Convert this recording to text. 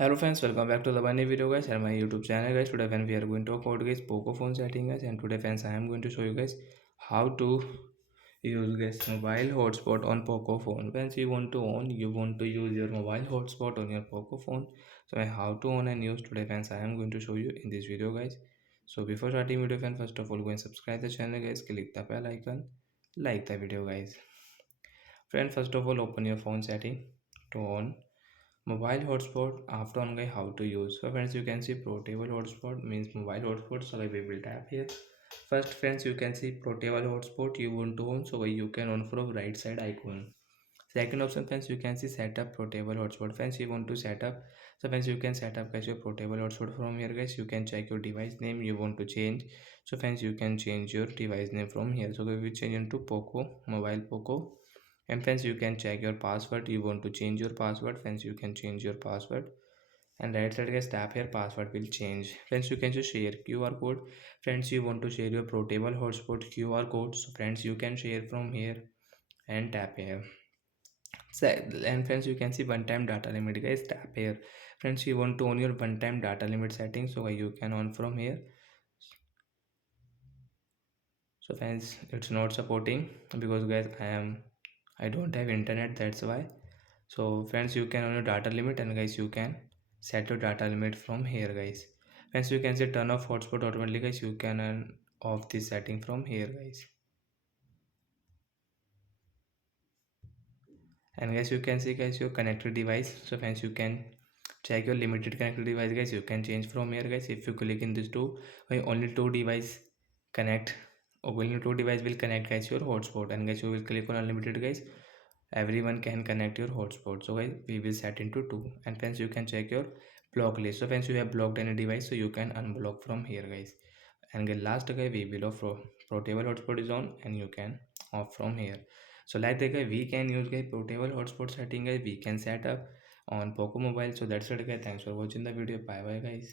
Hello friends, welcome back to the bunny video guys and my YouTube channel guys. Today friends we are going to talk about guys Poco phone setting guys, and today friends I am going to show you guys how to use guys mobile hotspot on Poco phone. Once you want to use your mobile hotspot on your Poco phone. So how to on and use today friends I am going to show you in this video guys. So before starting video friends, first of all go and subscribe the channel guys, click the bell icon, like the video guys. Friend, first of all open your phone setting to on mobile hotspot. After on guys how to use. So friends you can see portable hotspot means mobile hotspot. So we will tap here. First friends you can see portable hotspot you want to on, so you can on from right side icon. Second option friends you can see setup portable hotspot. Friends you want to set up, so friends you can set up guys your portable hotspot from here guys. You can check your device name you want to change. So friends you can change your device name from here. So we will change into Poco, mobile Poco. And friends you can check your password, you want to change your password. Friends you can change your password, and right side guys tap here, password will change. Friends you can just share QR code. Friends you want to share your portable hotspot QR code, so friends you can share from here and tap here. So, and friends you can see one time data limit guys, tap here. Friends you want to on your one time data limit settings, so you can on from here. So friends it's not supporting because guys I don't have internet, that's why. So friends you can on your data limit, and guys you can set your data limit from here guys. Friends you can say turn off hotspot automatically guys, you can off this setting from here guys. And guys you can see guys your connected device. So friends you can check your limited connected device guys, you can change from here guys. If you click in this two, only two device connect, or only two device will connect guys your hotspot. And guys you will click on unlimited guys, everyone can connect your hotspot. So guys we will set into two. And friends you can check your block list. So friends you have blocked any device, so you can unblock from here guys. And guys last guys we will off portable hotspot is on, and you can off from here. So like that guys we can use guys portable hotspot setting guys, we can set up on Poco mobile. So that's it guys, thanks for watching the video, bye bye guys.